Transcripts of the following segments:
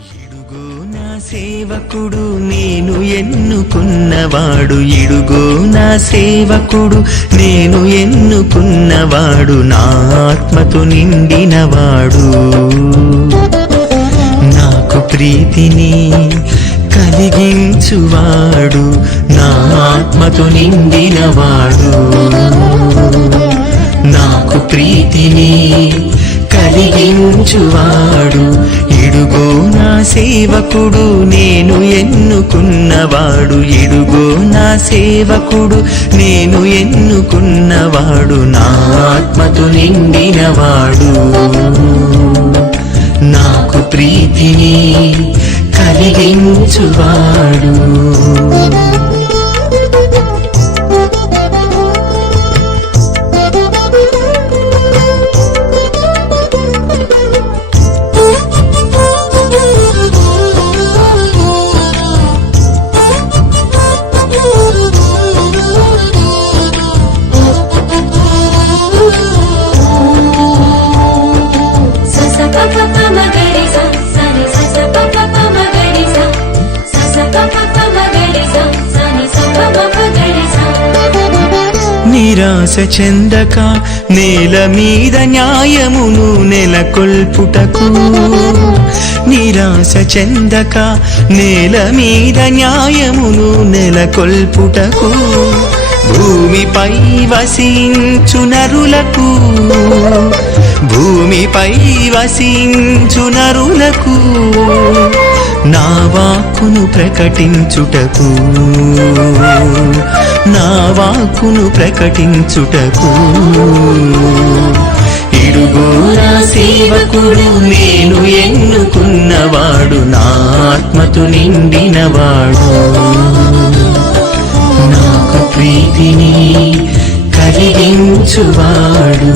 ఇడుగో నా సేవకుడు నేను ఎన్నుకున్నవాడు, ఇడుగో నా సేవకుడు నేను ఎన్నుకున్నవాడు, నా ఆత్మతో నిండినవాడు, నాకు ప్రీతిని కలిగించువాడు, నా ఆత్మతో నిండినవాడు, నాకు ప్రీతిని కలిగించువాడు. ఇడుగో నా సేవకుడు నేను ఎన్నుకున్నవాడు, ఇడుగో నా సేవకుడు నేను ఎన్నుకున్నవాడు, నా ఆత్మతో నిండినవాడు, నాకు ప్రీతిని కలిగించువాడు. నిరాశ చెందక నేల మీద న్యాయమును నెలకొల్పుటకు, నిరాశ చెందక నేల మీద న్యాయమును నెలకొల్పుటకు, భూమిపై వసించు నరులకు, భూమిపై వసించు నరులకు నా వాక్కును ప్రకటించుటకు, నా వాక్కును ప్రకటించుటకు. ఇడుగో నా సేవకుడు నేను ఎన్నుకున్నవాడు, నా ఆత్మతో నిండినవాడు, నాకు ప్రీతిని కలిగించువాడు.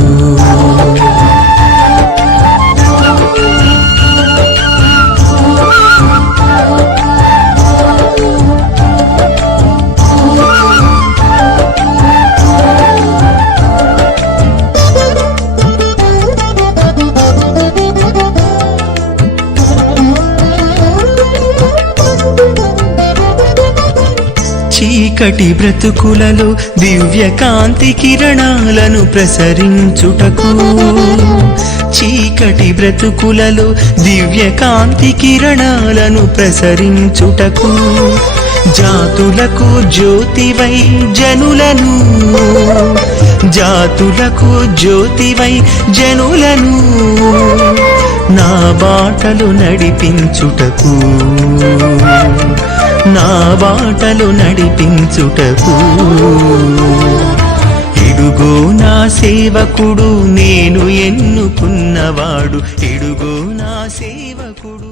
చీకటి బ్రతుకులలో దివ్య కాంతి కిరణాలను ప్రసరించుటకు, చీకటి బ్రతుకులలో దివ్య కాంతి కిరణాలను ప్రసరించుటకు, జాతులకు జ్యోతివై జనులను, జాతులకు జ్యోతివై జనులను నా బాటలు నడిపించుటకు, నా బాటలు నడిపించుటకు. ఇడుగో నా సేవకుడు నేను ఎన్నుకున్నవాడు, ఇడుగో నా సేవకుడు.